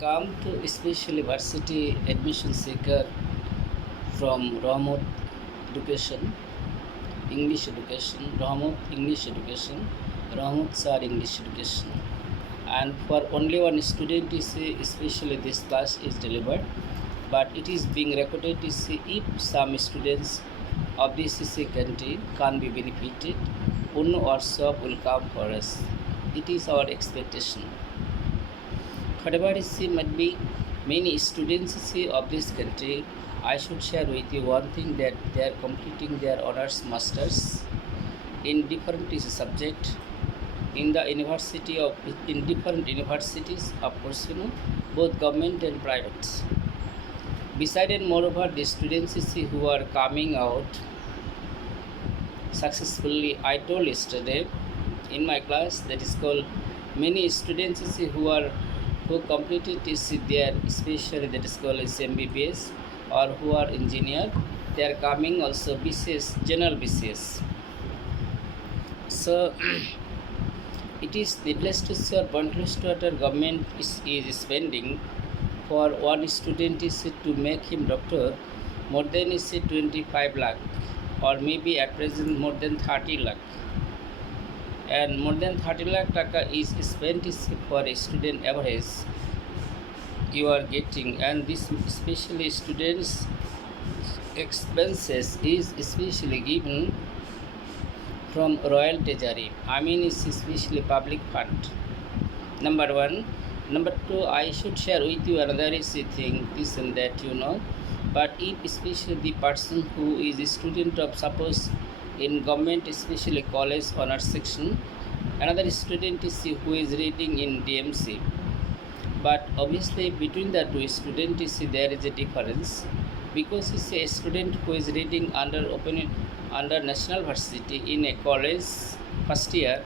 come to especially varsity admission seeker from Rahmat Education, English Education, Rahmat English Education, Rahmat Sir English Education. And for only one student is especially this class is delivered, but it is being recorded to see if some students of this country can be benefited, Puno workshop will come for us. It is our expectation. Whatever might be many students of this country, I should share with you one thing that they are completing their honors masters in different subject in the university of in different universities, of course, both government and private. Besides and moreover, the students who are coming out successfully, I told yesterday in my class that is called many students who completed their especially that is called MBBS or who are engineer, they are coming also BCS, general BCS. So it is needless to say or pointless to utter government is spending for one student to make him doctor more than 25 lakh or maybe at present more than 30 lakh. And more than 30 lakh taka is spent for a student average you are getting, and this especially students expenses is especially given from Royal Treasury. I mean it's especially public fund. Number one. Number two, I should share with you another thing, this and that, but if especially the person who is a student of suppose in government especially college honors section, another student is who is reading in DMC, but obviously between the two students there is a difference, because it's a student who is reading under National Varsity in a college first year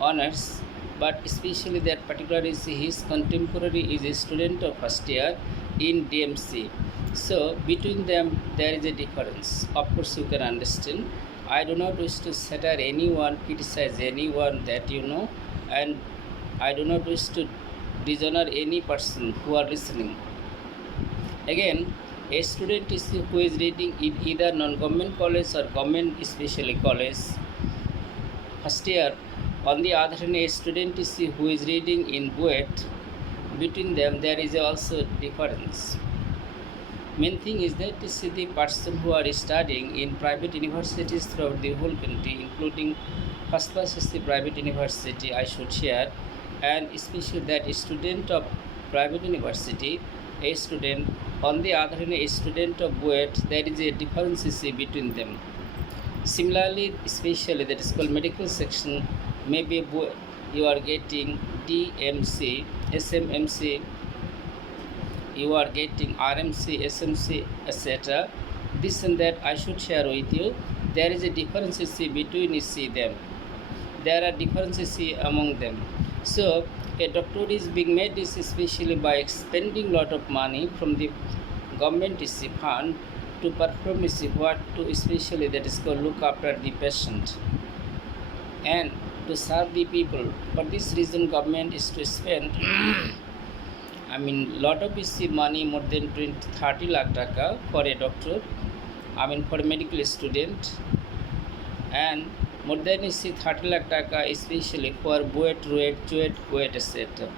honors, but especially that particular is his contemporary is a student of first year in DMC. So between them there is a difference. Of course you can understand. I do not wish to satire anyone, criticize anyone that and I do not wish to dishonor any person who are listening. Again, a student who is reading in either non-government college or government especially college first year. On the other hand, a student who is reading in BUET, between them there is also difference. Main thing is that the person who are studying in private universities throughout the whole country, including first class is the private university, I should share, and especially that student of private university, a student, on the other hand, a student of BUET, there is a difference between them. Similarly, especially that is called medical section, maybe you are getting DMC, SMMC, you are getting RMC, SMC, etc. This and that I should share with you. There is a difference between them. There are differences among them. So a doctor is being made especially by expending lot of money from the government fund to perform what to especially that is called look after the patient and to serve the people. For this reason government is to spend lot of money, more than 30 lakh taka for a doctor, for a medical student, and more than 30 lakh taka especially for BUET, RUET, CHUET, KUET, etc.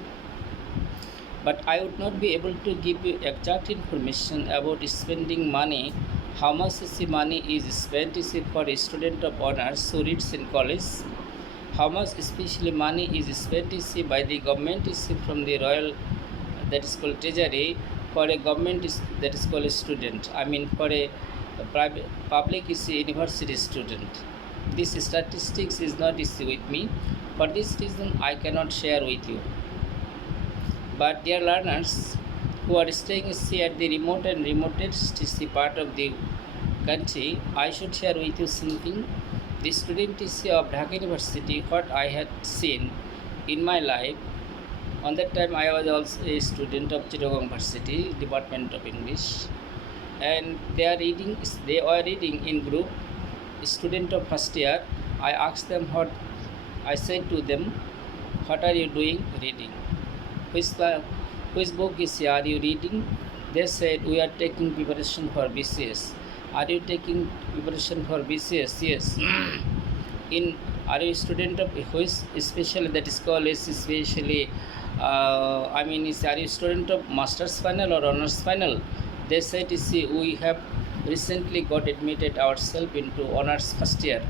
But I would not be able to give you exact information about spending money, how much money is spent for a student of honors who reads in college, how much especially money is spent by the government from the Royal, that is called Treasury, for a government that is called a student, for a private public university student. This statistics is not with me. For this reason I cannot share with you. But dear learners who are staying at the remote and remotest part of the country, I should share with you something. The student of Dhaka University, what I had seen in my life, on that time I was also a student of Chittagong University, Department of English, and they were reading in group, student of first year. I asked them I said to them, what are you doing reading? Which book are you reading? They said, we are taking preparation for BCS. Are you taking preparation for BCS? Yes. In Are you a student of which especially that is called is especially are you a student of master's final or honors final? They said, see, we have recently got admitted ourselves into honors first year.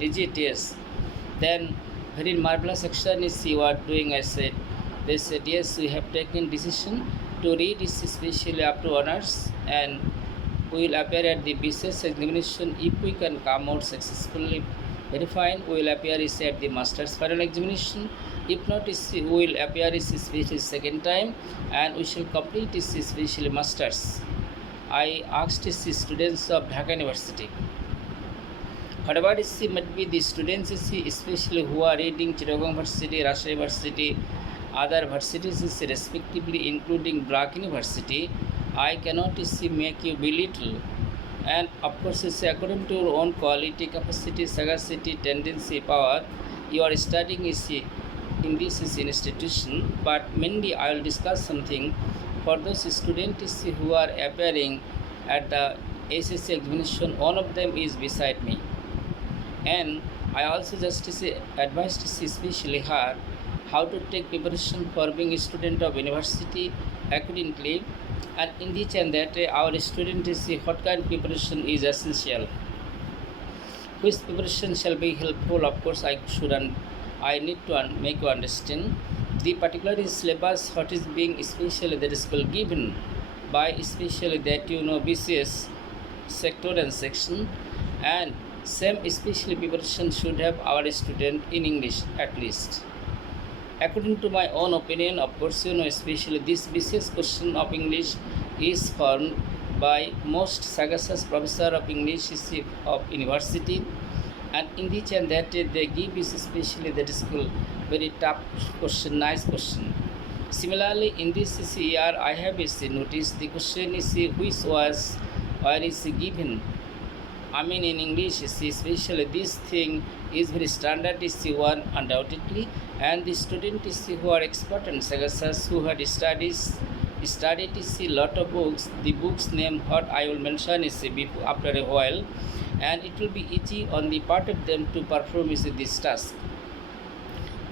Is it? Yes. Then very marvelous action is you are doing. I said, they said, yes, we have taken decision to read this especially up to honors, and we will appear at the BCS examination. If we can come out successfully, very fine, we will appear at the master's final examination. If not, we will appear especially second time, and we shall complete this especially masters. I asked the students of Dhaka University, whatever might be the students especially who are reading Chittagong University, Rajshahi University, other universities respectively, including Brack University, I cannot make you belittle. And of course, according to your own quality, capacity, sagacity, tendency, power, you are studying in this institution. But mainly, I will discuss something for those students who are appearing at the SSC examination. One of them is beside me, and I also just advised especially her how to take preparation for being a student of university accordingly, and in this and that our student what kind of preparation is essential, which preparation shall be helpful. Of course, I need to make you understand the particular syllabus what is being especially that is given by especially that BCS sector and section, and same especially preparation should have our student in English at least. According to my own opinion, of course, especially this BCS question of English is formed by most sagacious professor of English of university, and in this and that they give is especially that school very tough question, nice question. Similarly, in this year, I have noticed the question is which was or is given. In English, especially this thing is very standard one undoubtedly, and the students who are expert and sagacious who had studied lot of books. The books name what I will mention is before after a while, and it will be easy on the part of them to perform this task.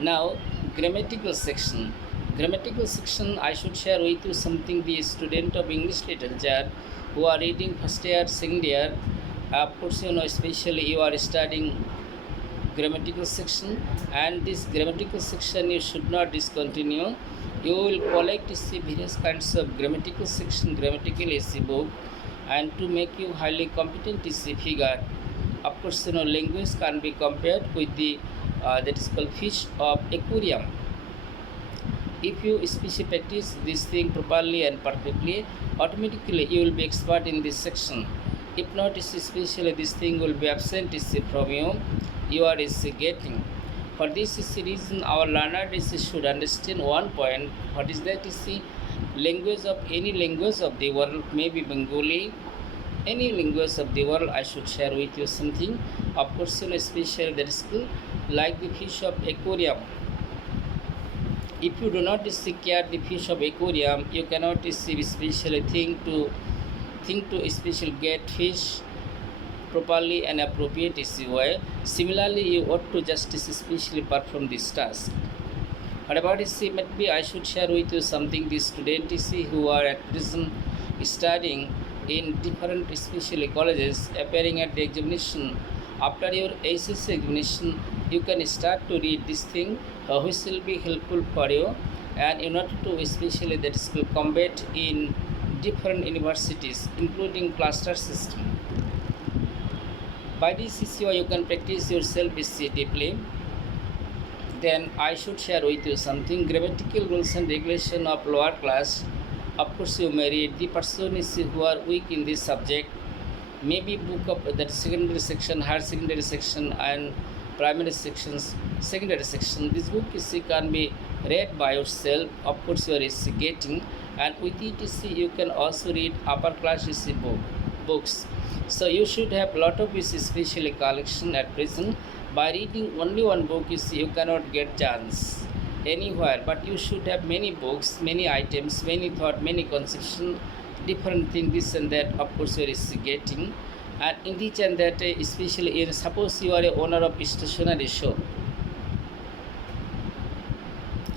Now, grammatical section. Grammatical section, I should share with you something. The student of English literature who are reading first year, second year, of course, especially you are studying grammatical section, and this grammatical section you should not discontinue. You will collect various kinds of grammatical section, grammatical essay book, and to make you highly competent figure. Of course, language can be compared with the that is called fish of aquarium. If you especially practice this thing properly and perfectly, automatically you will be expert in this section. If not, especially this thing will be absent from you. You are getting. For this reason, our learner should understand one point. What is that? Language of any language of the world, maybe Bengali, any language of the world. I should share with you something. Of course, especially that is like the fish of aquarium. If you do not care the fish of aquarium, you cannot especially think to especially get fish properly and appropriate way. Similarly, you ought to just especially perform this task. What about might be I should share with you something. The students who are at present studying in different especially colleges, appearing at the examination. After your SSC examination, you can start to read this thing, which will be helpful for you, and in order to especially that is combat in different universities, including cluster system. By this issue, you can practice yourself deeply. Then I should share with you something. Grammatical rules and regulation of lower class. Of course, you may read. The person who are weak in this subject, maybe book of that secondary section, higher secondary section, and primary sections, secondary section. This book can be read by yourself. Of course, you are getting, and with it you can also read upper class books. So you should have lot of special collection at present. By reading only one book, you cannot get chance. anywhere, but you should have many books, many items, many thought, many conception, different thing, this and that. Of course you are getting, and in each and that, especially in, suppose you are a owner of stationery shop.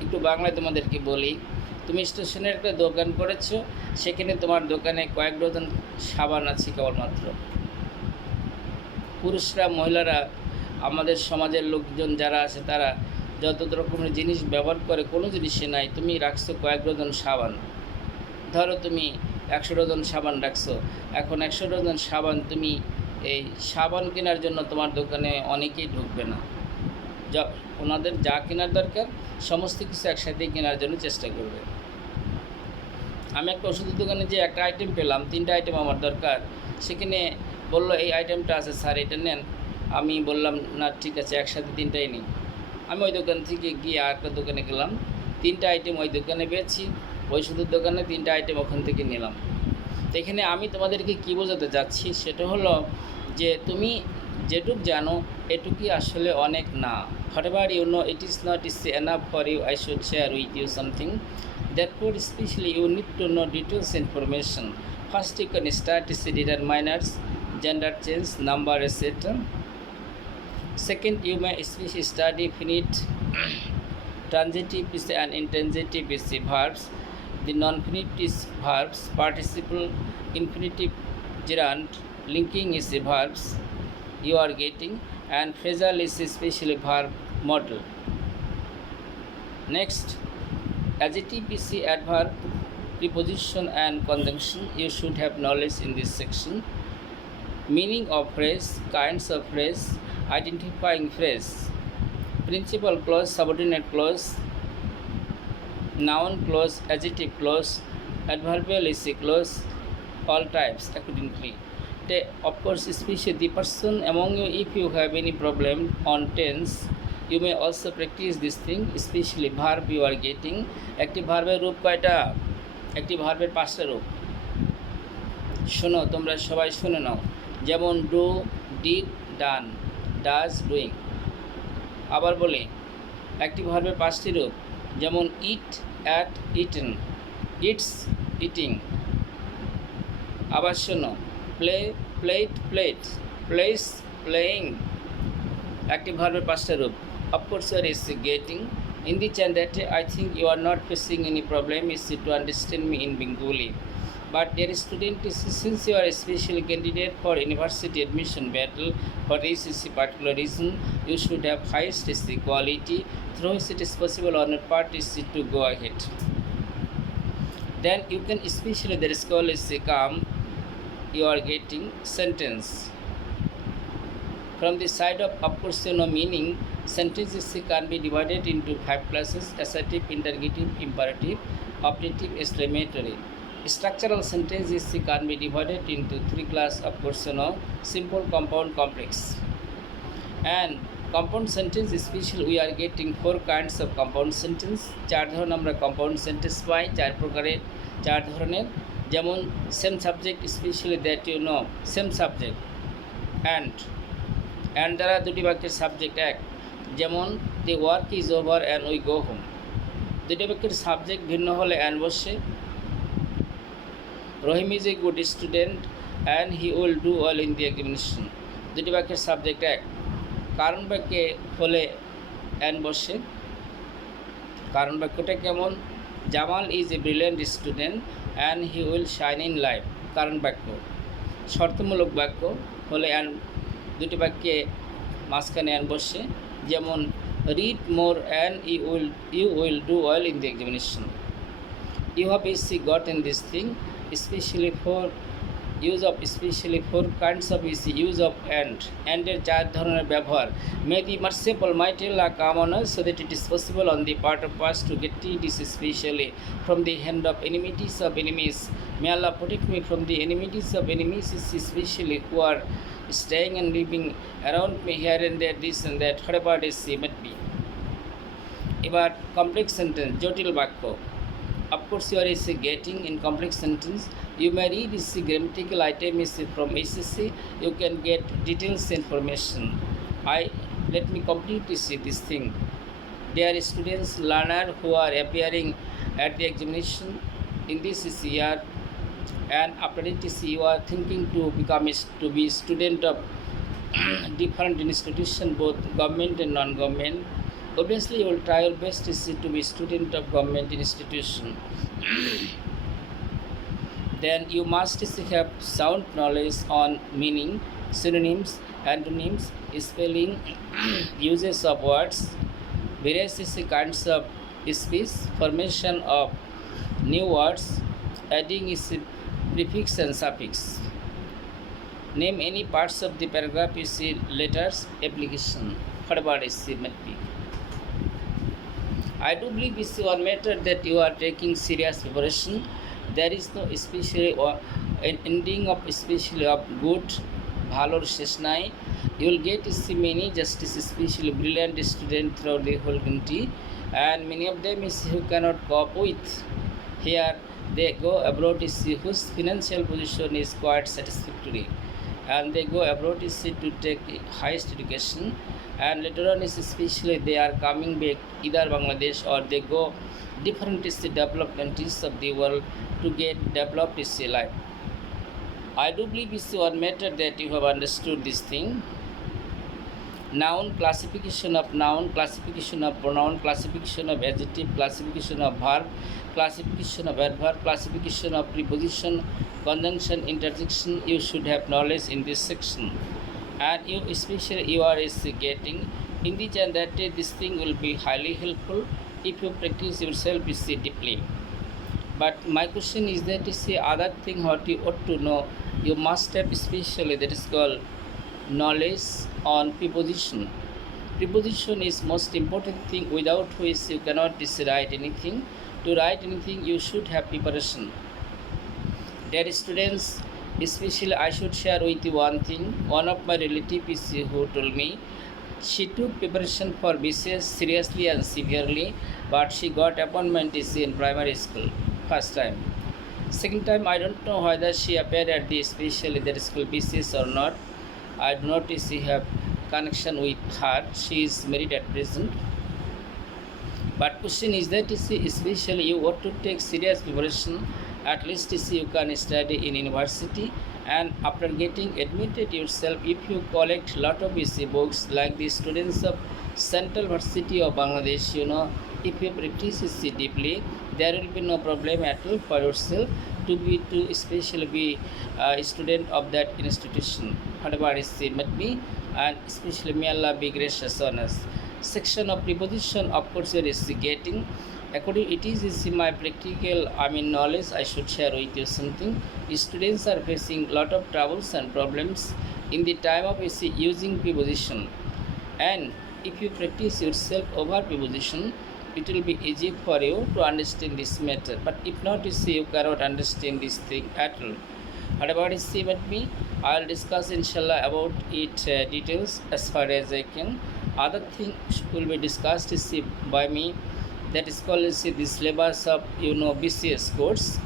একটু বাংলায় তোমাদেরকে বলি, তুমি স্টেশনের একটা দোকান করেছো, সেখানে তোমার দোকানে কয়েক ডজন সাবান আছে কেবলমাত্র। পুরুষরা, মহিলারা, আমাদের সমাজের লোকজন যারা আছে তারা যত রকমের জিনিস ব্যবহার করে, কোনো জিনিসে নাই, তুমি রাখছো কয়েক ডজন সাবান। ধরো তুমি 100 ডজন সাবান রাখছো, এখন 100 ডজন সাবান, তুমি এই সাবান কেনার জন্য তোমার দোকানে অনেকেই ঢুকবে না। ওনাদের যা কেনার দরকার সমস্ত কিছু একসাথেই কেনার জন্য চেষ্টা করবে। আমি একটা ওষুধের দোকানে যে একটা আইটেম পেলাম, 3টা আইটেম আমার দরকার, সেখানে বললো এই আইটেমটা আছে স্যার, এটা নেন। আমি বললাম না, ঠিক আছে, একসাথে 3টাই নিই। আমি ওই দোকান থেকে গিয়ে আর একটা দোকানে গেলাম, 3টা আইটেম ওই দোকানে পেয়েছি, ওই ওষুধের দোকানে 3টা আইটেম ওখান থেকে নিলাম। তো এখানে আমি তোমাদেরকে কী বোঝাতে যাচ্ছি, সেটা হলো যে তুমি যেটুক জানো এটুকুই আসলে অনেক না। Whatever you know, it is not enough for you. I should share with you something. Therefore, especially you need to know details information. First, you can start to see determiners, gender change, number, etc. Second, you may especially study finite, transitive and intransitive verbs, the non-finite verbs, participle, infinitive, gerund, linking is the verbs you are getting, and phrasal is especially verb model. Next, adjective is the adverb, preposition and conjunction. You should have knowledge in this section. Meaning of phrase, kinds of phrase, identifying phrase, principal clause, subordinate clause, noun clause, adjective clause, adverbial is a clause, all types accordingly. Of course, especially the person among you, if you have any problem on tense, you may also practice this thing, especially verb you are getting. একটি ভার্বের রূপ কয়টা? একটি ভার্বের 5টা রূপ। শোনো, তোমরা সবাই শুনে নাও। যেমন do, did, done, does, doing. আবার বলি, একটি ভার্বের 5টি রূপ, যেমন ইট, অ্যাট, ইটেন, ইটস, ইটিং। আবার শোনো, play, plate, plate, place, playing. একটি ভার্বের 5টা রূপ। Of course, you are getting. In the chat that I think you are not facing any problem is to understand me in Bengali. But dear student, since you are a special candidate for university admission battle, for this is a particular reason, you should have highest is the quality through which it is possible on your part is to go ahead. Then you can especially there is call is come. You are getting sentence. From the side of course you know meaning, sentences can be divided into 5 classes: assertive, interrogative, imperative, optative, exclamatory. Structural sentences can be divided into 3 classes, of course you know: simple, compound, complex. And compound sentence especially we are getting 4 kinds of compound sentence. 4 ধরনের আমরা compound sentence পাই, 4 প্রকারের, 4 ধরনের। যেমন same subject, specially that you know, same subject, and দ্বারা দুটি বাক্যের subject এক। যেমন the work is over and we go home. দুটি বাক্যের সাবজেক্ট ভিন্ন হলে অ্যান্ড বসে। Rahim is a good student and he will do well in the examination. দুটি বাক্যের সাবজেক্ট এক। কারণ বাক্যে হলে অ্যান্ড বসে। কারণ বাক্যটা কেমন? Jamal is a brilliant student and he will shine in life. কারণ বাক্য। শর্তমূলক বাক্য হলে অ্যান্ড, দুটি বাক্যে মাঝখানে অ্যান্ড বসে। যেমন read more and you will do well in the examination. You have easy got in this thing, specially for use of, specially for kinds of easy use of অ্যান্ডের 4 ধরনের ব্যবহার। May the merciful my tell come on us so that it is possible on the part of us to get this specially from the hand of enmities of enemies. May Allah protect me from the enmities of enemies, especially who are staying and living around me here and there, this and that, whatever it is might be. এবার complex sentence, জটিল বাক্য। Of course, you are getting in complex sentence. You may read this grammatical item is from SSC. You can get details information. Let me complete this thing. Dear students, learner who are appearing at the examination in this year, and after it you are thinking to to be student of different institution, both government and non-government. Obviously, you will try your best to be student of government institution. Then you must have sound knowledge on meaning, synonyms, antonyms, spelling, uses of words, various kinds of speech, formation of new words, adding prefix and suffix. Name any parts of the paragraph you see letters, application. What about might be? I do believe it's one matter that you are taking serious preparation. There is no especially or an ending of especially of good, bhalor sheshnai. You will get to see many justice, especially brilliant students throughout the whole country, and many of them is who cannot cope with. Here they go abroad is whose financial position is quite satisfactory, and they go abroad is to take highest education, and later on is especially they are coming back either Bangladesh or they go different is the developed countries of the world to get developed is life. I do believe it's one matter that you have understood this thing. Noun, classification of noun, classification of pronoun, classification of adjective, classification of verb, classification of adverb, classification of preposition, conjunction, interjection. You should have knowledge in this section, and you especially you are getting in this and that day. This thing will be highly helpful if you practice yourself deeply. But my question is that is the other thing what you ought to know. You must have especially that is called knowledge on preposition. Preposition is most important thing without which you cannot write anything. To write anything you should have preparation. Dear students, especially I should share with you one thing. One of my relatives who told me she took preparation for BCS seriously and severely, but she got appointment in primary school first time. Second time I don't know whether she appeared at the especially that school BCS or not. I do not see have connection with her. She is married at present. But question is that especially you ought to take serious preparation. At least you can study in university, and after getting admitted yourself, if you collect lot of books like the students of Central University of Bangladesh, if you practice deeply, there will be no problem at all for yourself to especially be a student of that institution. Whatever might be, and especially may Allah be gracious on us. Section of preposition, of course, there is getting. According it is my practical knowledge. I should share with you something. Students are facing lot of troubles and problems in the time of using preposition, and if you practice yourself over preposition, it will be easy for you to understand this matter. But if not, you cannot understand this thing at all. What about might be? I'll discuss inshallah about it details as far as I can. Other thing will be discussed by me. That is called the syllabus of BCS course.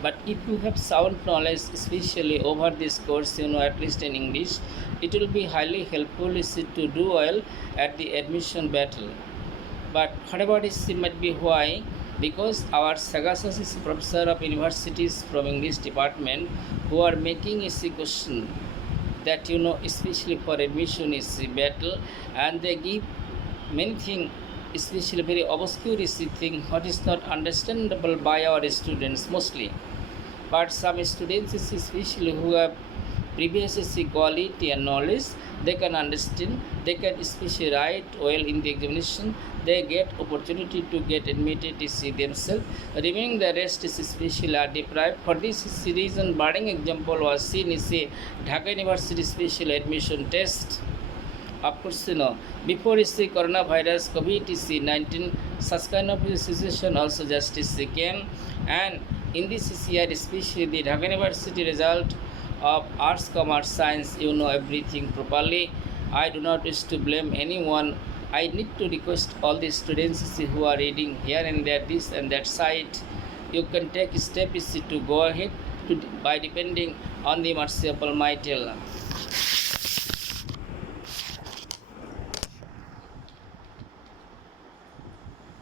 But if you have sound knowledge, especially over this course, at least in English, it will be highly helpful to do well at the admission battle. But what about might be why? Because our Sagasas is professor of universities from English department who are making a question that especially for admission is a battle, and they give many things, especially very obscure thing what is not understandable by our students mostly. But some students especially who have previous quality and knowledge, they can understand, they can especially write well in the examination, they get opportunity to get admitted themselves. Remaining the rest is especially are deprived. For this reason, barring example was seen is a Dhaka University special admission test. Of course, before the coronavirus, COVID-19, such kind of situation also just came, and in this year, especially the Dhaka University result of arts, commerce, science, everything properly. I do not wish to blame anyone. I need to request all the students who are reading here and there, this and that side. You can take steps to go ahead by depending on the mercy of Almighty Allah.